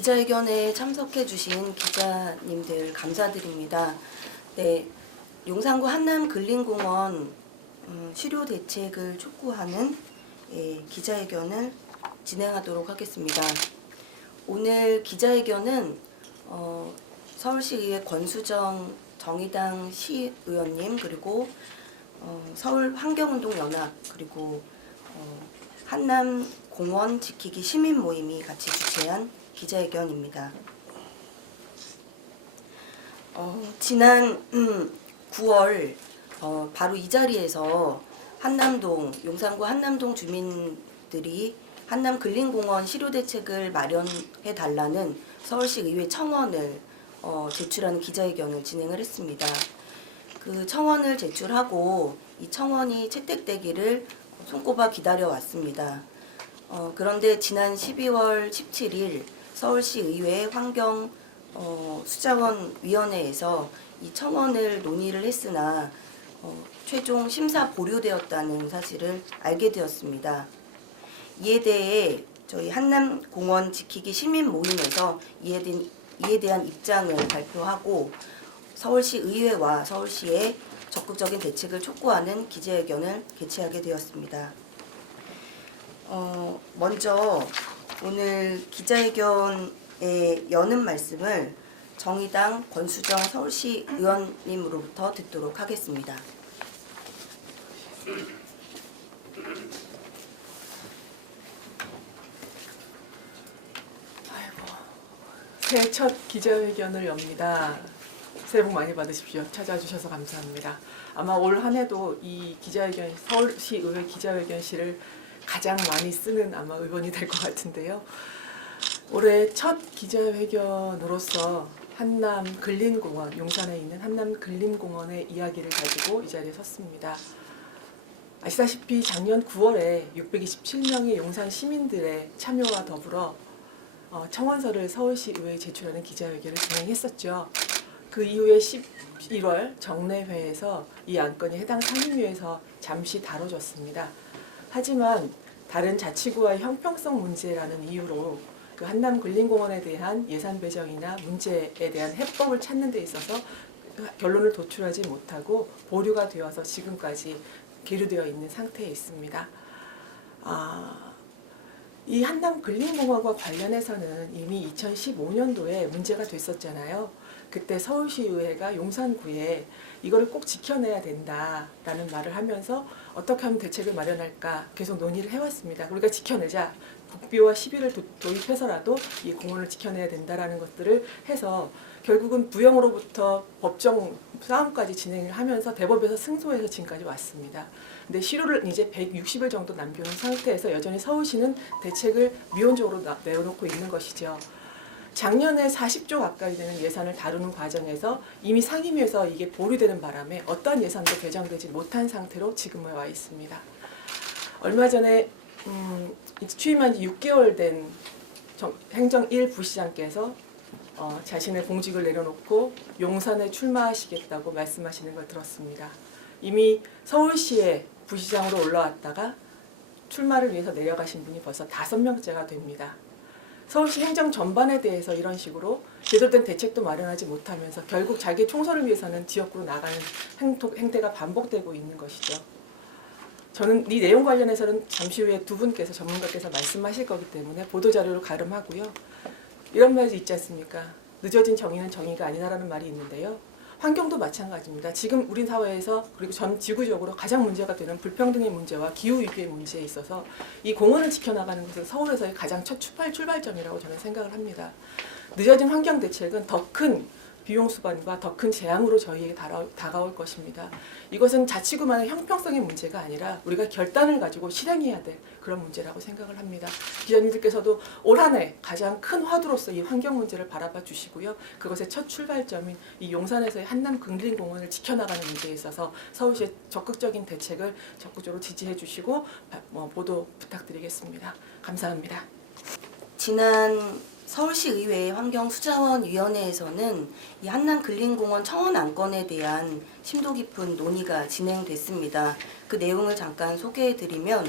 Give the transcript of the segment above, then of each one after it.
기자회견에 참석해 주신 기자님들 감사드립니다. 네, 용산구 한남근린공원 실효 대책을 촉구하는 기자회견을 진행하도록 하겠습니다. 오늘 기자회견은 서울시의회 권수정 정의당 시의원님, 그리고 서울환경운동연합, 그리고 한남공원 지키기 시민모임이 같이 주최한 기자회견입니다. 지난 9월 바로 이 자리에서 한남동, 용산구 한남동 주민들이 한남근린공원 실효대책을 마련해 달라는 서울시 의회 청원을 제출하는 기자회견을 진행을 했습니다. 그 청원을 제출하고 이 청원이 채택되기를 손꼽아 기다려왔습니다. 그런데 지난 12월 17일 서울시 의회 환경 수자원위원회에서 이 청원을 논의를 했으나 최종 심사 보류되었다는 사실을 알게 되었습니다. 이에 대해 저희 한남공원 지키기 시민모임에서 이에 대한 입장을 발표하고 서울시 의회와 서울시의 적극적인 대책을 촉구하는 기자회견을 개최하게 되었습니다. 먼저 오늘 기자회견에 여는 말씀을 정의당 권수정 서울시 의원님으로부터 듣도록 하겠습니다. 새해 첫 기자회견을 엽니다. 새해 복 많이 받으십시오. 찾아주셔서 감사합니다. 아마 올 한 해도 이 기자회견, 서울시 의회 기자회견실을 가장 많이 쓰는 아마 의원이 될 것 같은데요. 올해 첫 기자회견으로서 한남근린공원, 용산에 있는 한남근린공원의 이야기를 가지고 이 자리에 섰습니다. 아시다시피 작년 9월에 627명의 용산 시민들의 참여와 더불어 청원서를 서울시 의회에 제출하는 기자회견을 진행했었죠. 그 이후에 11월 정례회에서 이 안건이 해당 상임위에서 잠시 다뤄졌습니다. 하지만 다른 자치구와의 형평성 문제라는 이유로 그 한남근린공원에 대한 예산 배정이나 문제에 대한 해법을 찾는 데 있어서 결론을 도출하지 못하고 보류가 되어서 지금까지 계류되어 있는 상태에 있습니다. 이 한남근린공원과 관련해서는 이미 2015년도에 문제가 됐었잖아요. 그때 서울시의회가 용산구에 이거를 꼭 지켜내야 된다라는 말을 하면서 어떻게 하면 대책을 마련할까 계속 논의를 해왔습니다. 우리가 지켜내자. 국비와 시비를 도입해서라도 이 공원을 지켜내야 된다라는 것들을 해서 결국은 부영으로부터 법정 싸움까지 진행을 하면서 대법에서 승소해서 지금까지 왔습니다. 근데 실효를 이제 160일 정도 남겨놓은 상태에서 여전히 서울시는 대책을 미온적으로 내어놓고 있는 것이죠. 작년에 40조 가까이 되는 예산을 다루는 과정에서 이미 상임위에서 이게 보류되는 바람에 어떠한 예산도 배정되지 못한 상태로 지금에 와 있습니다. 얼마 전에 취임한 지 6개월 된 행정 1 부시장께서 자신의 공직을 내려놓고 용산에 출마하시겠다고 말씀하시는 걸 들었습니다. 이미 서울시에 부시장으로 올라왔다가 출마를 위해서 내려가신 분이 벌써 5명째가 됩니다. 서울시 행정 전반에 대해서 이런 식으로 제대로 된 대책도 마련하지 못하면서 결국 자기 총선을 위해서는 지역구로 나가는 행태가 반복되고 있는 것이죠. 저는 이 내용 관련해서는 잠시 후에 두 분께서 전문가께서 말씀하실 거기 때문에 보도자료를 가름하고요. 이런 말이 있지 않습니까? 늦어진 정의는 정의가 아니다라는 말이 있는데요. 환경도 마찬가지입니다. 지금 우리 사회에서 그리고 전 지구적으로 가장 문제가 되는 불평등의 문제와 기후위기의 문제에 있어서 이 공원을 지켜나가는 것은 서울에서의 가장 첫 출발점이라고 저는 생각을 합니다. 늦어진 환경 대책은 더 큰 비용 수반과 더 큰 재앙으로 저희에게 다가올 것입니다. 이것은 자치구만의 형평성의 문제가 아니라 우리가 결단을 가지고 실행해야 될 그런 문제라고 생각을 합니다. 기자님들께서도 올 한 해 가장 큰 화두로서 이 환경 문제를 바라봐 주시고요. 그것의 첫 출발점인 이 용산에서의 한남근린공원을 지켜나가는 문제에 있어서 서울시의 적극적인 대책을 적극적으로 지지해 주시고 보도 부탁드리겠습니다. 감사합니다. 지난 서울시의회 환경수자원위원회에서는 이 한남근린공원 청원 안건에 대한 심도 깊은 논의가 진행됐습니다. 그 내용을 잠깐 소개해드리면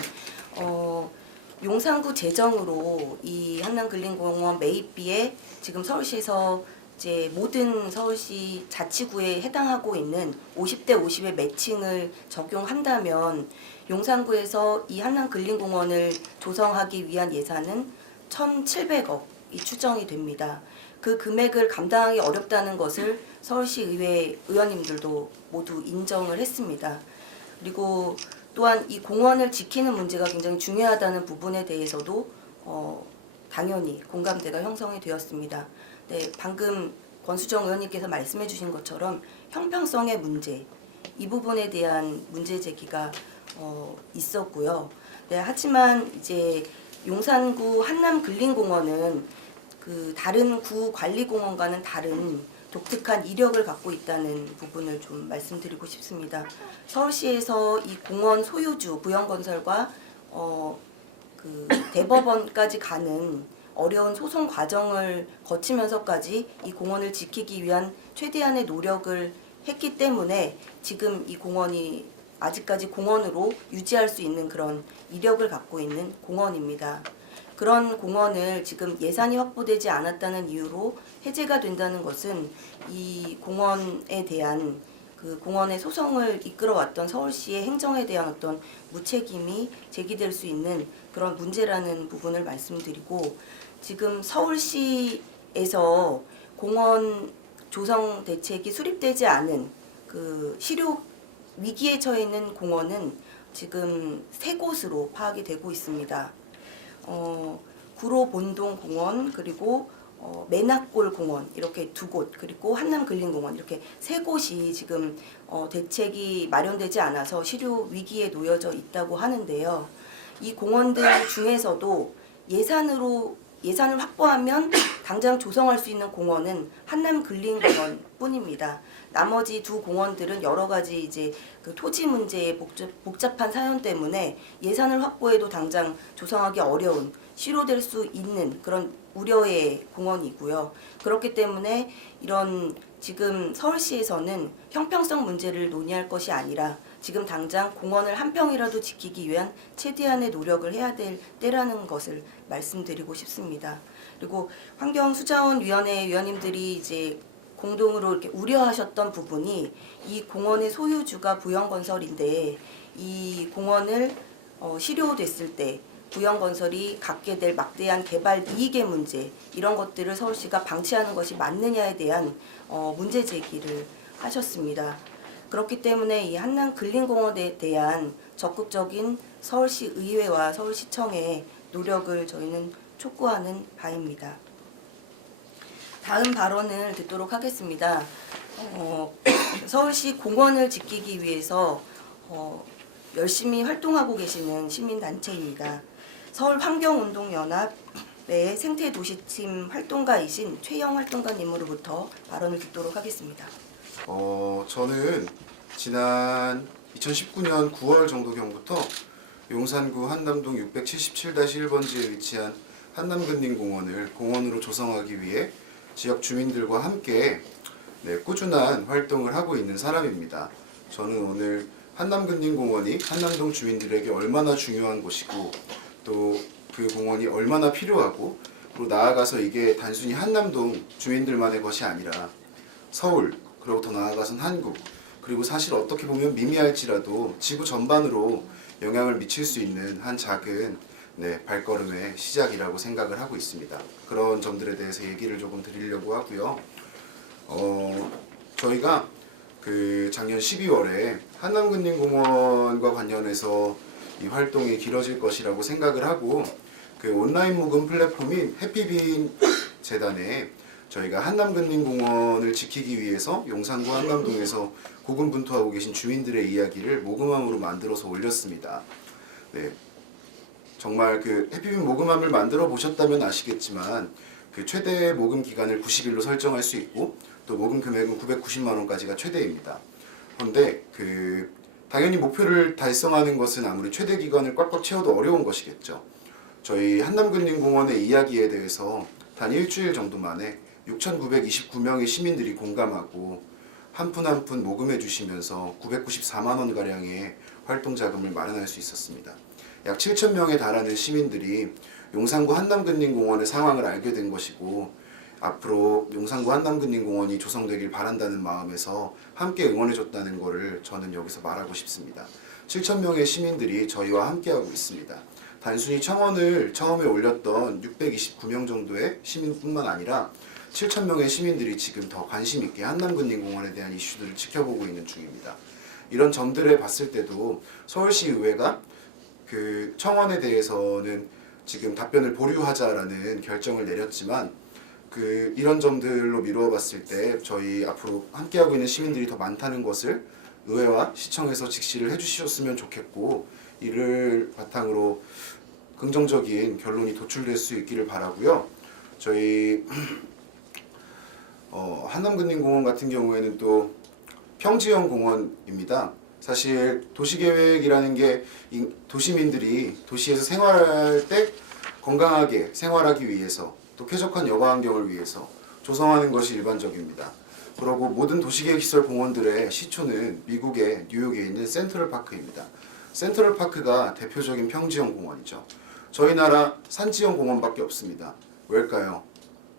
용산구 재정으로 이 한남근린공원 매입비에 지금 서울시에서 이제 모든 서울시 자치구에 해당하고 있는 50대 50의 매칭을 적용한다면 용산구에서 이 한남근린공원을 조성하기 위한 예산은 1,700억이 추정이 됩니다. 그 금액을 감당하기 어렵다는 것을 서울시 의회 의원님들도 모두 인정을 했습니다. 그리고 또한 이 공원을 지키는 문제가 굉장히 중요하다는 부분에 대해서도 당연히 공감대가 형성이 되었습니다. 네, 방금 권수정 의원님께서 말씀해 주신 것처럼 형평성의 문제, 이 부분에 대한 문제 제기가 있었고요. 네, 하지만 이제 용산구 한남근린공원은 그 다른 구 관리공원과는 다른 독특한 이력을 갖고 있다는 부분을 좀 말씀드리고 싶습니다. 서울시에서 이 공원 소유주 부영건설과 그 대법원까지 가는 어려운 소송 과정을 거치면서까지 이 공원을 지키기 위한 최대한의 노력을 했기 때문에 지금 이 공원이 아직까지 공원으로 유지할 수 있는 그런 이력을 갖고 있는 공원입니다. 그런 공원을 지금 예산이 확보되지 않았다는 이유로 해제가 된다는 것은 이 공원에 대한 그 공원의 소송을 이끌어왔던 서울시의 행정에 대한 어떤 무책임이 제기될 수 있는 그런 문제라는 부분을 말씀드리고, 지금 서울시에서 공원 조성 대책이 수립되지 않은 그 실효 위기에 처해 있는 공원은 지금 3곳으로 파악이 되고 있습니다. 구로본동 공원, 그리고 매낙골 공원, 이렇게 2곳, 그리고 한남근린공원, 이렇게 3곳이 지금 대책이 마련되지 않아서 실효 위기에 놓여져 있다고 하는데요. 이 공원들 중에서도 예산을 확보하면 당장 조성할 수 있는 공원은 한남근린공원 뿐입니다. 나머지 2 공원들은 여러 가지 이제 그 토지 문제의 복잡한 사연 때문에 예산을 확보해도 당장 조성하기 어려운, 실효될 수 있는 그런 우려의 공원이고요. 그렇기 때문에 이런 지금 서울시에서는 형평성 문제를 논의할 것이 아니라 지금 당장 공원을 한 평이라도 지키기 위한 최대한의 노력을 해야 될 때라는 것을 말씀드리고 싶습니다. 그리고 환경수자원위원회 위원님들이 이제 공동으로 이렇게 우려하셨던 부분이 이 공원의 소유주가 부영건설인데 이 공원을 실효됐을 때 부영건설이 갖게 될 막대한 개발 이익의 문제, 이런 것들을 서울시가 방치하는 것이 맞느냐에 대한 문제 제기를 하셨습니다. 그렇기 때문에 이 한남근린공원에 대한 적극적인 서울시 의회와 서울시청의 노력을 저희는 촉구하는 바입니다. 다음 발언을 듣도록 하겠습니다. 서울시 공원을 지키기 위해서 열심히 활동하고 계시는 시민단체입니다. 서울환경운동연합의 생태도시팀 활동가이신 최영 활동가님으로부터 발언을 듣도록 하겠습니다. 저는 지난 2019년 9월 정도경부터 용산구 한남동 677-1번지에 위치한 한남근린공원을 공원으로 조성하기 위해 지역 주민들과 함께 꾸준한 활동을 하고 있는 사람입니다. 저는 오늘 한남근린공원이 한남동 주민들에게 얼마나 중요한 곳이고 또 그 공원이 얼마나 필요하고, 그리고 나아가서 이게 단순히 한남동 주민들만의 것이 아니라 서울, 그리고 더 나아가선 한국, 그리고 사실 어떻게 보면 미미할지라도 지구 전반으로 영향을 미칠 수 있는 한 작은 발걸음의 시작이라고 생각을 하고 있습니다. 그런 점들에 대해서 얘기를 조금 드리려고 하고요. 저희가 그 작년 12월에 한남근린공원과 관련해서 이 활동이 길어질 것이라고 생각을 하고, 그 온라인 모금 플랫폼인 해피빈 재단에 저희가 한남근린공원을 지키기 위해서 용산구 한남동에서 고군분투하고 계신 주민들의 이야기를 모금함으로 만들어서 올렸습니다. 정말 그 해피빈 모금함을 만들어 보셨다면 아시겠지만 그 최대 모금 기간을 90일로 설정할 수 있고 또 모금 금액은 990만 원까지가 최대입니다. 그런데 당연히 목표를 달성하는 것은 아무리 최대 기간을 꽉꽉 채워도 어려운 것이겠죠. 저희 한남근린공원의 이야기에 대해서 단 일주일 정도 만에 6,929명의 시민들이 공감하고 한 푼 한 푼 모금해 주시면서 994만 원 가량의 활동 자금을 마련할 수 있었습니다. 약 7천 명에 달하는 시민들이 용산구 한남근린공원의 상황을 알게 된 것이고 앞으로 용산구 한남근린공원이 조성되길 바란다는 마음에서 함께 응원해줬다는 것을 저는 여기서 말하고 싶습니다. 7천 명의 시민들이 저희와 함께하고 있습니다. 단순히 청원을 처음에 올렸던 629명 정도의 시민뿐만 아니라 7천 명의 시민들이 지금 더 관심 있게 한남근린공원에 대한 이슈들을 지켜보고 있는 중입니다. 이런 점들을 봤을 때도 서울시의회가 그 청원에 대해서는 지금 답변을 보류하자라는 결정을 내렸지만 이런 점들로 미루어 봤을 때 저희 앞으로 함께하고 있는 시민들이 더 많다는 것을 의회와 시청에서 직시를 해주셨으면 좋겠고 이를 바탕으로 긍정적인 결론이 도출될 수 있기를 바라고요. 저희 한남근린공원 같은 경우에는 또 평지형 공원입니다. 사실 도시계획이라는 게 도시민들이 도시에서 생활할 때 건강하게 생활하기 위해서 또 쾌적한 여가 환경을 위해서 조성하는 것이 일반적입니다. 그리고 모든 도시계획시설 공원들의 시초는 미국의 뉴욕에 있는 센트럴파크입니다. 센트럴파크가 대표적인 평지형 공원이죠. 저희 나라 산지형 공원밖에 없습니다. 왜일까요?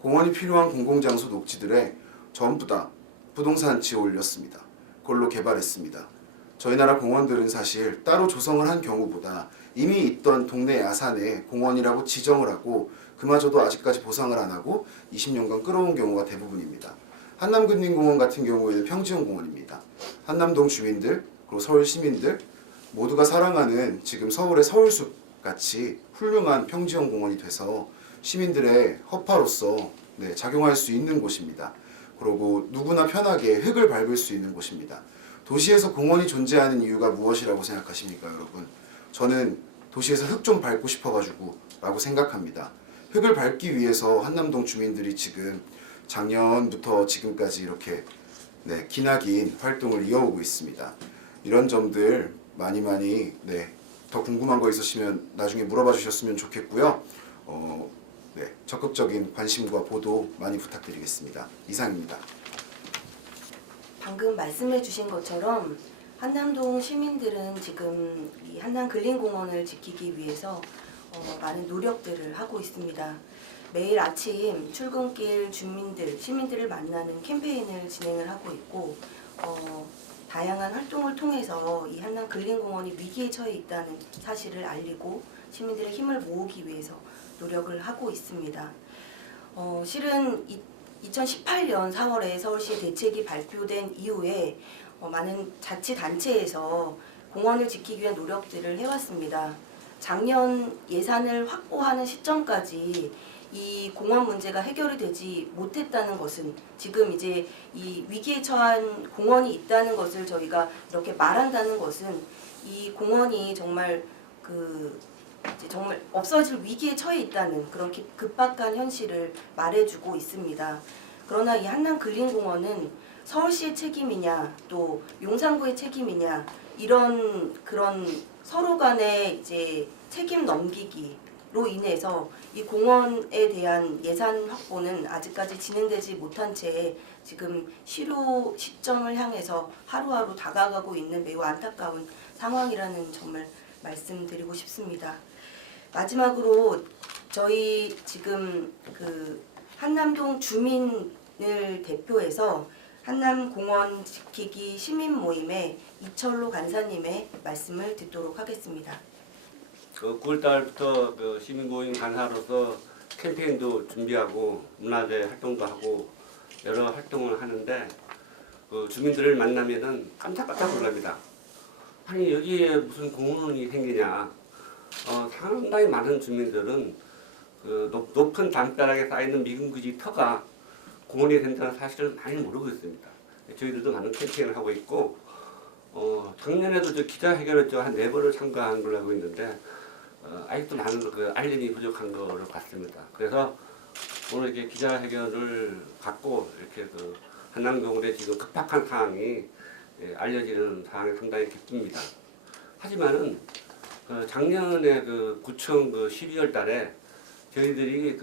공원이 필요한 공공장소 녹지들에 전부 다 부동산 지어 올렸습니다. 그걸로 개발했습니다. 저희 나라 공원들은 사실 따로 조성을 한 경우보다 이미 있던 동네 야산에 공원이라고 지정을 하고 그마저도 아직까지 보상을 안 하고 20년간 끌어온 경우가 대부분입니다. 한남근린공원 같은 경우에는 평지형 공원입니다. 한남동 주민들 그리고 서울 시민들 모두가 사랑하는 지금 서울의 서울숲 같이 훌륭한 평지형 공원이 돼서 시민들의 허파로서 작용할 수 있는 곳입니다. 그리고 누구나 편하게 흙을 밟을 수 있는 곳입니다. 도시에서 공원이 존재하는 이유가 무엇이라고 생각하십니까, 여러분? 저는 도시에서 흙 좀 밟고 싶어가지고 라고 생각합니다. 흙을 밟기 위해서 한남동 주민들이 지금 작년부터 지금까지 이렇게 기나긴 활동을 이어오고 있습니다. 이런 점들 많이 더 궁금한 거 있으시면 나중에 물어봐 주셨으면 좋겠고요. 적극적인 관심과 보도 많이 부탁드리겠습니다. 이상입니다. 방금 말씀해 주신 것처럼 한남동 시민들은 지금 이 한남근린공원을 지키기 위해서 많은 노력들을 하고 있습니다. 매일 아침 출근길 시민들을 만나는 캠페인을 진행을 하고 있고 다양한 활동을 통해서 이 한남근린공원이 위기에 처해 있다는 사실을 알리고 시민들의 힘을 모으기 위해서 노력을 하고 있습니다. 실은 2018년 4월에 서울시의 대책이 발표된 이후에 많은 자치단체에서 공원을 지키기 위한 노력들을 해왔습니다. 작년 예산을 확보하는 시점까지 이 공원 문제가 해결이 되지 못했다는 것은 지금 이제 이 위기에 처한 공원이 있다는 것을 저희가 이렇게 말한다는 것은 이 공원이 정말 정말 없어질 위기에 처해 있다는 그런 급박한 현실을 말해주고 있습니다. 그러나 이 한남근린공원은 서울시의 책임이냐 또 용산구의 책임이냐 이런 그런 서로 간의 이제 책임 넘기기로 인해서 이 공원에 대한 예산 확보는 아직까지 진행되지 못한 채 지금 실효 시점을 향해서 하루하루 다가가고 있는 매우 안타까운 상황이라는 점을 말씀드리고 싶습니다. 마지막으로 저희 지금 한남동 주민을 대표해서 한남공원 지키기 시민 모임의 이철로 간사님의 말씀을 듣도록 하겠습니다. 9월달부터 시민 모임 간사로서 캠페인도 준비하고 문화재 활동도 하고 여러 활동을 하는데 주민들을 만나면은 깜짝깜짝 놀랍니다. 아니 여기에 무슨 공원이 생기냐. 상당히 많은 주민들은 높은 담벼락에 쌓이는 미군기지 터가 공원이 된다는 사실을 많이 모르고 있습니다. 저희들도 많은 캠페인을 하고 있고 작년에도 기자회견을 한 4번을 참가한 걸로 알고 있는데 아직도 많은 알림이 부족한 거를 봤습니다. 그래서 오늘 이렇게 기자회견을 갖고 이렇게 한남공원에 지금 급박한 상황이 알려지는 상황이 상당히 기쁩니다. 하지만은 작년에 구청 12월 달에 저희들이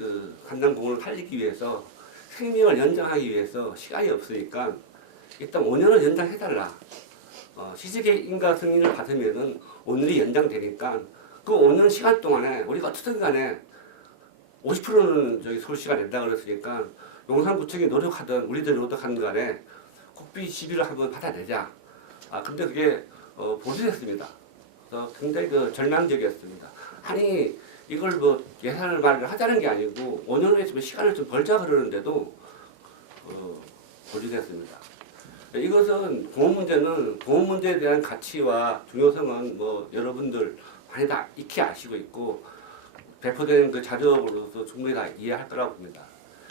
한남공원을 살리기 위해서 생명을 연장하기 위해서 시간이 없으니까 일단 5년을 연장해달라. 시직의 인가 승인을 받으면은 오늘이 연장되니까 그 5년 시간 동안에 우리가 어떻든 간에 50%는 저기 서울시가 낸다 그랬으니까 용산구청이 노력하든 우리들이 노력하는 간에 국비 시비를 한번 받아내자. 근데 그게 보류됐습니다. 그래서 굉장히 그 절망적이었습니다. 아니 이걸 뭐 예산을 말을 하자는 게 아니고 5년 후에 좀 시간을 좀 벌자 그러는데도 보류됐습니다. 이것은 공원 문제에 대한 가치와 중요성은 뭐 여러분들 많이 다 익히 아시고 있고 배포된 그 자료로서 충분히 다 이해할 거라고 봅니다.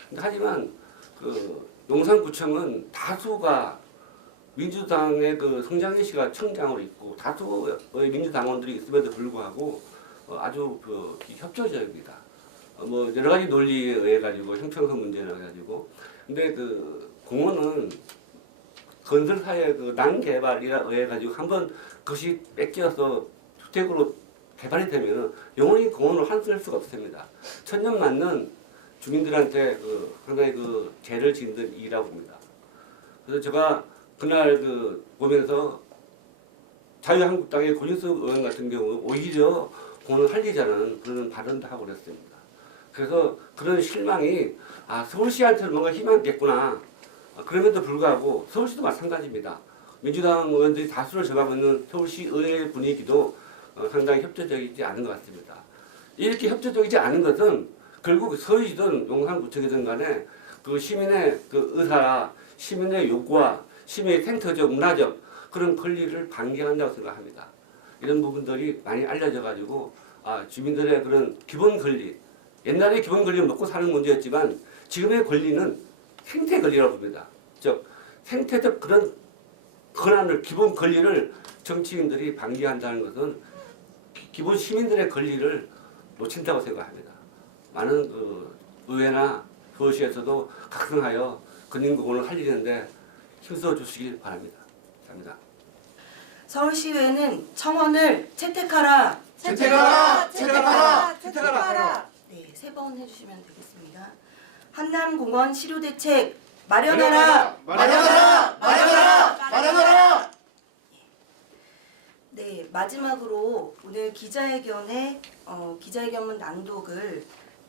근데 하지만 그 용산구청은 다수가 민주당의 그 성장의식가 청장으로 있고 다수의 민주당원들이 있음에도 불구하고 아주 그 협조적입니다. 뭐 여러 가지 논리에 의해 가지고 형평성 문제를 가지고 근데 그 공원은 건설사의 그 난개발이라 의해 가지고 한번 그것이 뺏겨서 주택으로 개발이 되면 영원히 공원을 환수할 수가 없습니다. 천년만년 주민들한테 그 상당히 그 죄를 짓는 일이라고 봅니다. 그래서 제가 그날 그 보면서 자유한국당의 권인숙 의원 같은 경우 오히려 공원을 살리자는 그런 발언도 하고 그랬습니다. 그래서 그런 실망이 서울시한테는 뭔가 희망이 있겠구나. 그럼에도 불구하고 서울시도 마찬가지입니다. 민주당 의원들이 다수를 점하고 있는 서울시 의회 분위기도 상당히 협조적이지 않은 것 같습니다. 이렇게 협조적이지 않은 것은 결국 서울시든 용산구청이든 간에 그 시민의 그 의사와 시민의 요구와 시민의 생태적, 문화적 그런 권리를 방기한다고 생각합니다. 이런 부분들이 많이 알려져 가지고 주민들의 그런 기본 권리, 옛날에 기본 권리는 먹고 사는 문제였지만 지금의 권리는 생태 권리라고 봅니다. 즉 생태적 그런 권한을 기본 권리를 정치인들이 방기한다는 것은 기본 시민들의 권리를 놓친다고 생각합니다. 많은 그 의회나 서울시에서도 각성하여 근린공원을 살리는데 힘써 주시기 바랍니다. 감사합니다. 서울시의회는 청원을 채택하라. 채택하라! 채택하라! 채택하라! 네, 3번 해주시면 되겠습니다. 한남공원 실효대책 마련하라. 마련하라! 마련하라! 마련하라! 네, 마지막으로 오늘 기자회견문 낭독을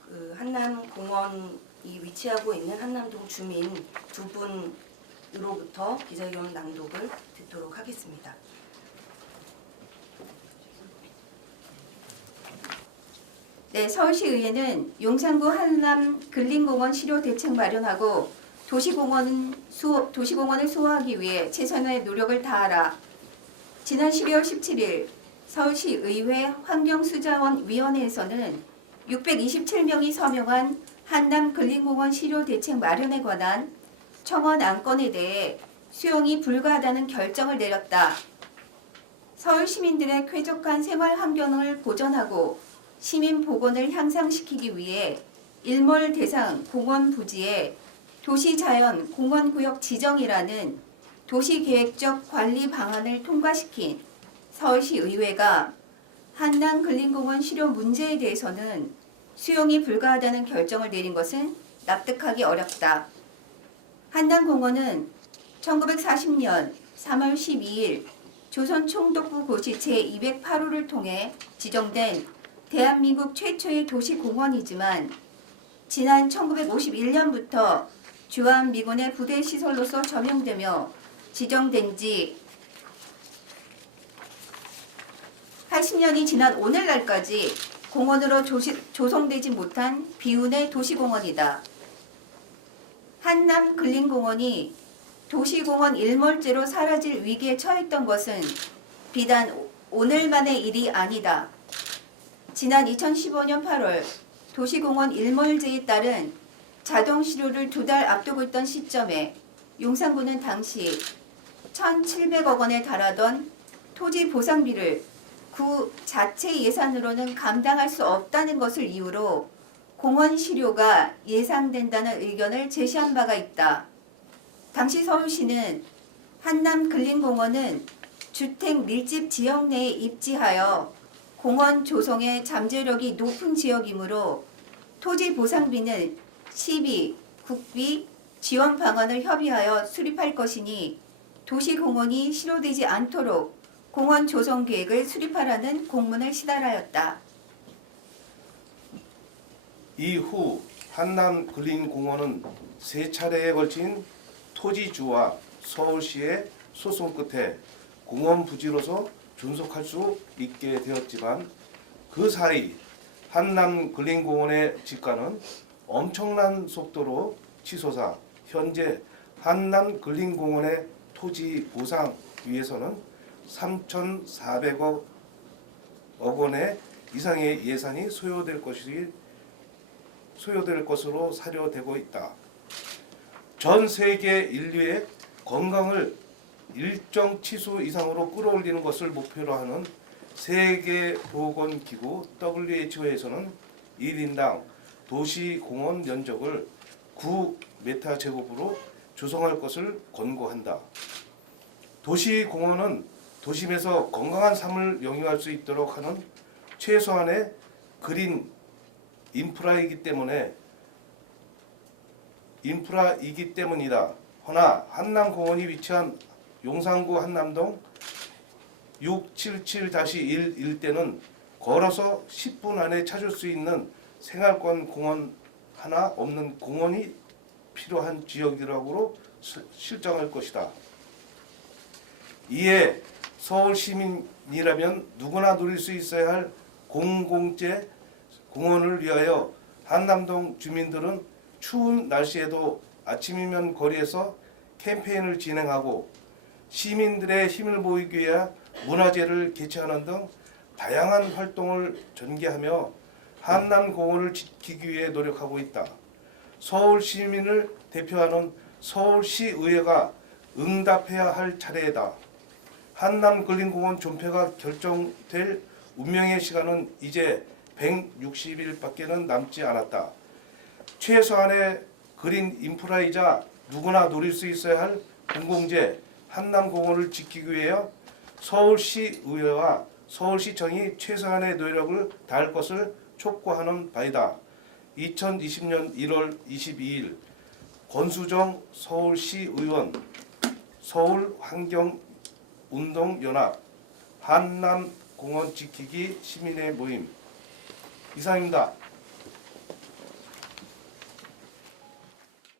그 한남공원이 위치하고 있는 한남동 주민 2분으로부터 기자회견문 낭독을 듣도록 하겠습니다. 네, 서울시의회는 용산구 한남 근린공원 실효 대책 마련하고 도시공원을 수호하기 위해 최선의 노력을 다하라. 지난 12월 17일 서울시의회 환경수자원위원회에서는 627명이 서명한 한남 근린공원 실효 대책 마련에 관한 청원 안건에 대해 수용이 불가하다는 결정을 내렸다. 서울 시민들의 쾌적한 생활 환경을 보전하고 시민 보건을 향상시키기 위해 일몰 대상 공원 부지에 도시자연 공원구역 지정이라는 도시계획적 관리 방안을 통과시킨 서울시 의회가 한남 근린공원 실효 문제에 대해서는 수용이 불가하다는 결정을 내린 것은 납득하기 어렵다. 한남공원은 1940년 3월 12일 조선총독부 고시 제208호를 통해 지정된 대한민국 최초의 도시공원이지만 지난 1951년부터 주한미군의 부대시설로서 점용되며 지정된 지 80년이 지난 오늘날까지 공원으로 조성되지 못한 비운의 도시공원이다. 한남 근린공원이 도시공원 일몰제로 사라질 위기에 처했던 것은 비단 오늘만의 일이 아니다. 지난 2015년 8월 도시공원 일몰제에 따른 자동실효를 2달 앞두고 있던 시점에 용산구는 당시 1,700억 원에 달하던 토지 보상비를 구 자체 예산으로는 감당할 수 없다는 것을 이유로 공원 실효가 예상된다는 의견을 제시한 바가 있다. 당시 서울시는 한남 근린공원은 주택 밀집 지역 내에 입지하여 공원 조성의 잠재력이 높은 지역이므로 토지 보상비는 시비, 국비, 지원 방안을 협의하여 수립할 것이니 도시공원이 실효되지 않도록 공원 조성 계획을 수립하라는 공문을 시달하였다. 이후 한남근린공원은 세 차례에 걸친 토지주와 서울시의 소송 끝에 공원 부지로서 존속할 수 있게 되었지만 그 사이 한남근린공원의 지가는 엄청난 속도로 치솟아 현재 한남근린공원의 토지 보상 위해서는 3,400억 원의 이상의 예산이 소요될 것으로 사료되고 있다. 전 세계 인류의 건강을 일정 치수 이상으로 끌어올리는 것을 목표로 하는 세계보건기구 WHO에서는 1인당 도시공원 면적을 9m제곱으로 조성할 것을 권고한다. 도시공원은 도심에서 건강한 삶을 영위할 수 있도록 하는 최소한의 그린 인프라이기 때문이다. 허나 한남공원이 위치한 용산구 한남동 677-1 일대는 걸어서 10분 안에 찾을 수 있는 생활권 공원 하나 없는 공원이 필요한 지역이라고 실정할 것이다. 이에 서울 시민이라면 누구나 누릴 수 있어야 할 공공재 공원을 위하여 한남동 주민들은 추운 날씨에도 아침이면 거리에서 캠페인을 진행하고 시민들의 힘을 모이기 위해 문화제를 개최하는 등 다양한 활동을 전개하며 한남공원을 지키기 위해 노력하고 있다. 서울 시민을 대표하는 서울시의회가 응답해야 할 차례이다. 한남근린공원 존폐가 결정될 운명의 시간은 이제 160일밖에는 남지 않았다. 최소한의 그린 인프라이자 누구나 누릴 수 있어야 할 공공재 한남공원을 지키기 위해 서울시의회와 서울시청이 최소한의 노력을 다할 것을 촉구하는 바이다. 2020년 1월 22일 권수정 서울시의원, 서울환경운동연합 한남공원 지키기 시민의 모임 이상입니다.